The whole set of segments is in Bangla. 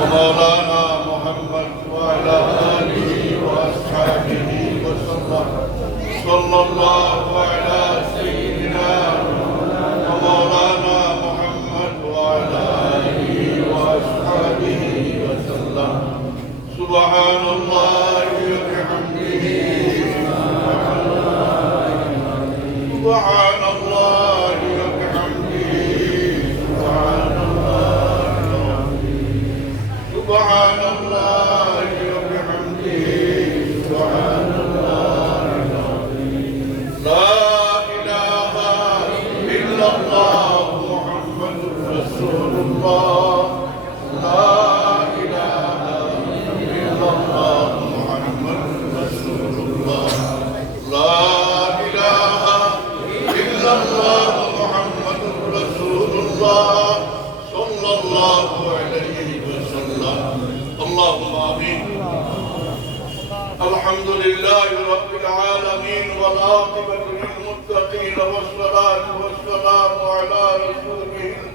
ومولانا محمد وعلى آله رسول الله. لا إله إلا الله. محمد رسول الله. لا إله إلا الله محمد رسول الله صلى الله عليه وسلم. اللهم آمين الحمد لله رب العالمين والعاقبة للمتقين والصلاة والسلام على رسوله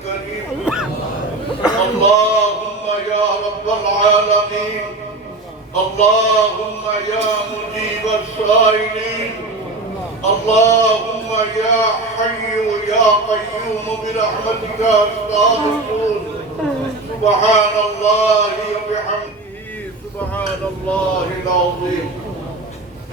اللهم يا رب العالمين. اللهم يا مجيب السائلين اللهم يا حي يا قيوم برحمتك استغفر سبحان الله وبحمده. سبحان الله العظيم.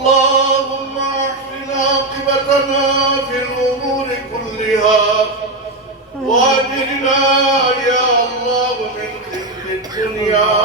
اللهم أحسن عاقبتنا في الأمور كلها. واجرنا يا الله من خزي الدنيا.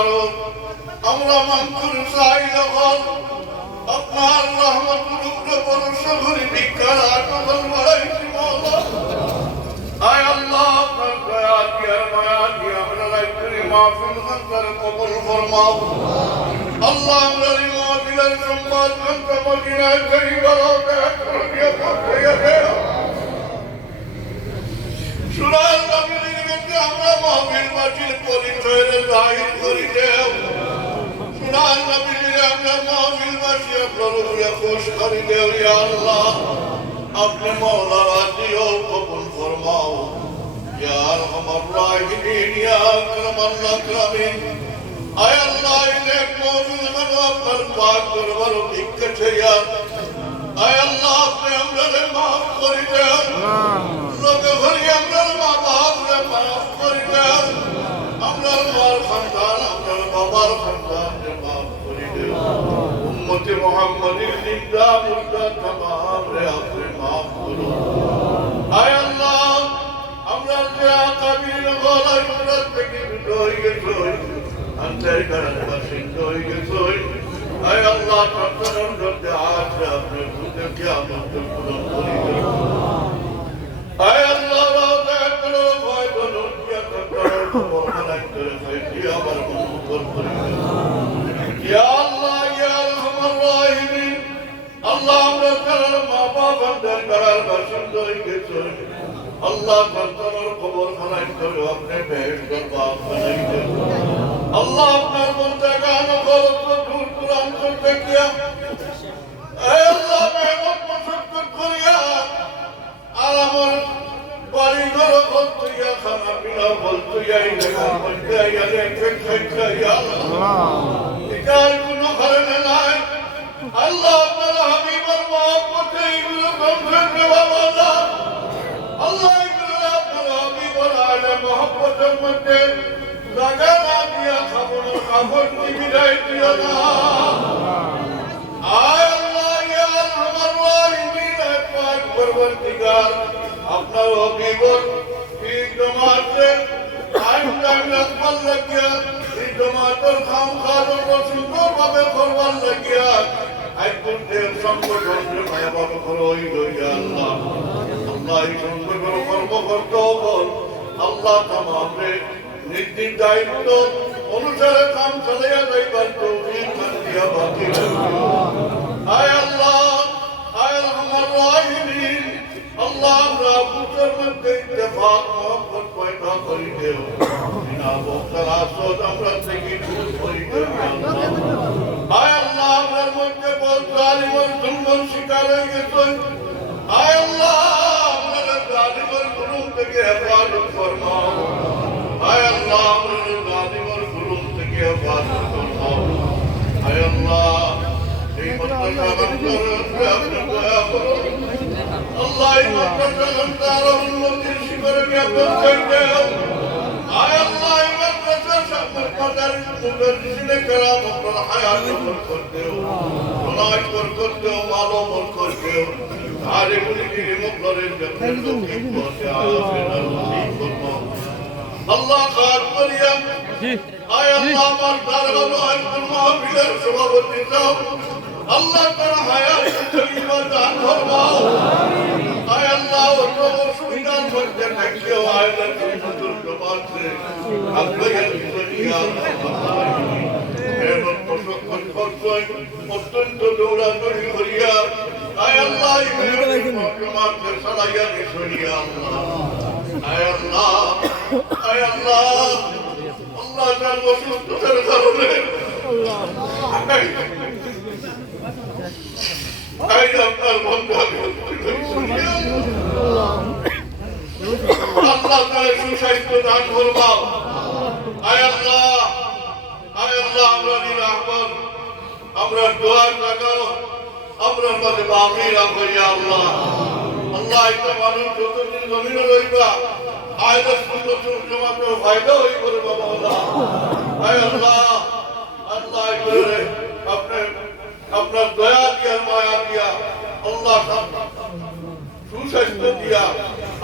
দরবারত আমরা মন্ত্র চাইল হল আপনার রহমতুর উপরে ভরসা করে ভিক্ষার বাড়াইছি আয় আল্লাহ, আপনার দয়া দিয়ে মায়া দিয়ে আমরা রাইতুরি মাহফিল খান্তার কবুল ফরমাও। আল্লাহ আমরা এই সম্মান খান্তা মদিনায় করি দেখা করে দিয়ে করতে আমরা মহাবীর মাটির পরিচয়ের জাহির করি দেও সুরাল আমরা মহাবীর মাটি আপনার উপরে খুশ করি দেও আল্লাহ। আপনি মৌলা রাজিও কবুল ফরমাও। আরহামার রাহিমিন আকরামাল আকরামিন। আয় আল্লাহ ইলেক মৌজুদ আপনার পাক দরবার ভিক্ষা ছেড়িয়া আয় আল্লাহ আপনি আমাদের মাফ করে দেন। লোকে ভরি আমরা মা করে আমরা মার সন্তান আপনার বাবার সন্তানকে মাফ করে দেন উম্মতে মোহাম্মদের জিন্দা মুর্দা তমাম রে আপনি মাফ করুন। আয় আল্লাহ, আমরা যে আপনার করার বাসিন্দ হয়ে গেছে আল্লাহ সন্তানের খবর খানাই করে আপনি বেহেশতের বাপ বানাই আল্লাহ আপনার মনটা গান তো দূর দূরান্তর দেখিয়া। আল্লাহ মেহনত মশক্কত করিয়া। আর আমার বাড়ি ঘর বলতুইয়া খানা পিনা বলতুইয়া এই লেখা বলতে আইয়া রেখে খেতে আইয়া? এটার কোনো কারণে নাই। আল্লাহ মহব্বতের মধ্যে জাগা না দিয়া খাব না কাপড় দিবি নাই দিও না ইয়া আপনার অভিবর এই জমাতে টাইম টাইম রাখবার লাগিয়া এই জমাতের খাম খাওয়ার সুন্দরভাবে করবার লাগিয়া একজন দেব সংগঠনের মায়া বাবা করো ওই লইয়া আল্লাহ আল্লাহ এই সংগঠন কর্ম করতে হল আল্লাহ তামামে নির্দিন দায়িত্ব অনুসারে কাম চালিয়ে যাইবার তৌফিক দান দিয়া বাকি। আয় আল্লাহ আয় রহমান রাহিমিন আল্লাহ আমরা বুঝের মধ্যে ইত্তেফাক মহব্বত পয়দা করি দেও বিনা বক্তার আসদ আমরা থেকে দূর করি দেও আল্লাহ জালিমের জুলুম শিকার হয়ে গেছেন আয় আল্লাহ আপনার জালিমের জুলুম থেকে হেফাজত ফরমাও আয় আল্লাহ আপনার জালিমের জুলুম থেকে হেফাজত ফরমাও আয় আল্লাহ, এই মাদ্রাসা গন্তার আপনি দয়া করুন আল্লাহ, এই মাদ্রাসা হায়াত করতে ওনায় কর করতে মাল আমল করতে আরে আফির নসিব করব আল্লাহ কাজ করিয়া? আয় আল্লাহ আমার দারগানো আইকুল মাহফিলের সভাপতি সাহেব আল্লাহ তার হায়াত তৈবা দান ফরমাও আয় আল্লাহ অন্য অসুবিধার মধ্যে থাকিও আয় আল্লাহ সুন্দর জমাতে আল্লাহ দুনিয়া এমন প্রশিক্ষণ করছেন অত্যন্ত দৌড়াদৌড়ি করিয়া আয় আল্লাহ সারাইয়া নিশনিয়া আল্লাহ। আয় আল্লাহ আয় আল্লাহ। আল্লাহ তার অসুস্থতার কারণে। আয় আপনার বন্ধু আমি আল্লাহ তার সুস্বাস্থ্য দান করবাও আয় আল্লাহ। আমরা দোয়ার লাগাও আমরা মাঝে বাকি রাখো ইয়া আল্লাহ আল্লাহ একটা মানুষ যতদিন জমিনে রইবা আয় দশ পনেরো জন জমাতে ফায়দা হয়ে করে বাবা আল্লাহ আয় আল্লাহ আল্লাহ করে আপনার আপনার দয়া দিয়া মায়া দিয়া আল্লাহ সুস্বাস্থ্য দিয়া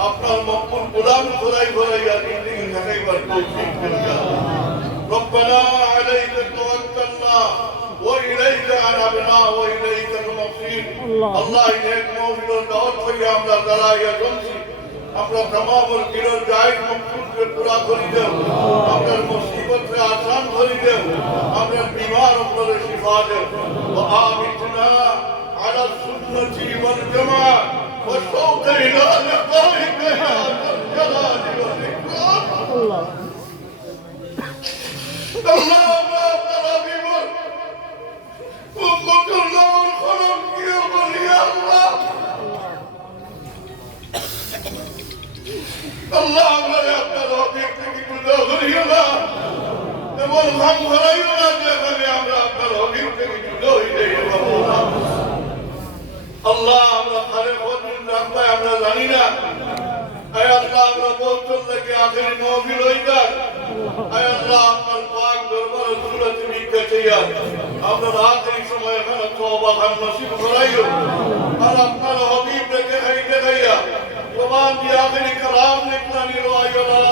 আপনার মকবুল গোলাম ঘোরাই ঘোরাইয়া জিন্দগি কাটাইবার তৌফিক দিয়া ربنا عليك توكلنا وإليك أنبنا وإليك المصير الله إليك موفد الدعوت فيا আমরা দাঁড়াইয়া জমছি আমরা তমামর দিলের জায়েদ মকসুদকে পুরা করি দেও আপনার মুসিবতকে আসান করি দেও আপনার বিমার আপনার শিফা দেও وآمتنا على السنة والجماعة والشوق إلى لقائك يا ذا الجلال والإكرام الله الله الله এমন ভাঙ ধরাইও না যেখানে আমরা আপনার অভিক থেকে জুদা হইলে আল্লাহ আমরা খালে কদিন রাখব আমরা জানি না আয় আল্লাহ আমরা বলতাম নাকি আখেরি মহফিল হইতাম আয় আল্লাহ আপনার পাক দরবার সুরত ভিক্ষা চাইয়া আমরা আখেরি সময় এখানে তওবা খান নসিব করাইও আর আপনার হবিব রেখে খাইতে খাইয়া জবান দিয়ে আখেরি কালাম নিকলানি রওয়াইয়া লা ইলাহা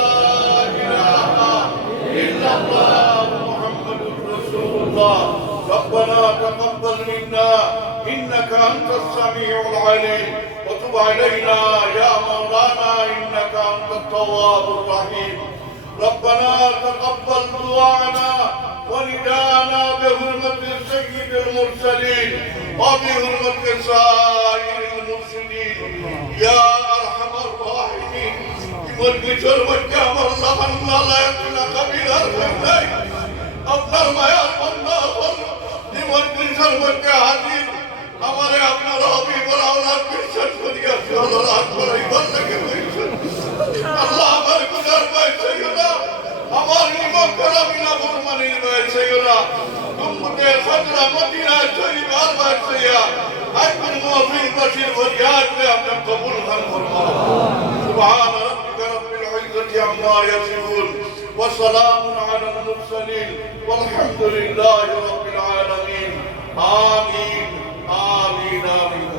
الله. ربنا تقبل منا. إنك أنت السميع العليم. وتب علينا يا مولانا. إنك أنت التواب الرحيم. ربنا تقبل دعانا وندانا بهرمة سيد المرسلين وبهرمة سائر المرسلين. يا أرحم الراحمين. بوجه وجه الله لا يخلق من وفي الغريات لأن قبولها سبحان ربك رب العزة عما يصفون وسلام على المرسلين والحمد لله رب العالمين. آمين. آمين. آمين.